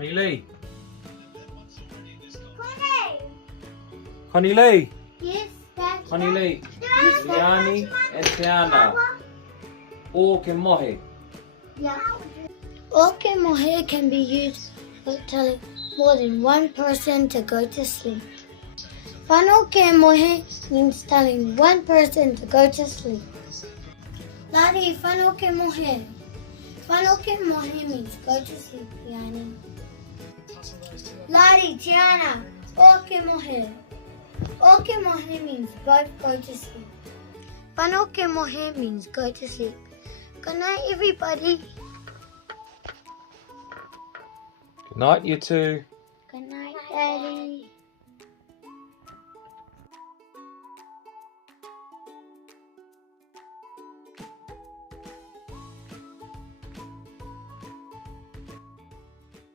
Connie Lee. Connie. Connie Lee. Yes, Dad. Connie Lee. Liani and Tiana. O ke mohe. Yeah. Okay, mohe can be used for telling more than one person to go to sleep. Whānau ke mohe means telling one person to go to sleep. Lahi, whānau ke mohe. Whānau ke mohe means go to sleep, Yani. Lahi, Tiana, o ke mohe. O ke mohe means both go to sleep. Whānau ke mohe means go to sleep. Good night, everybody. Good night, you two. Good night, Daddy.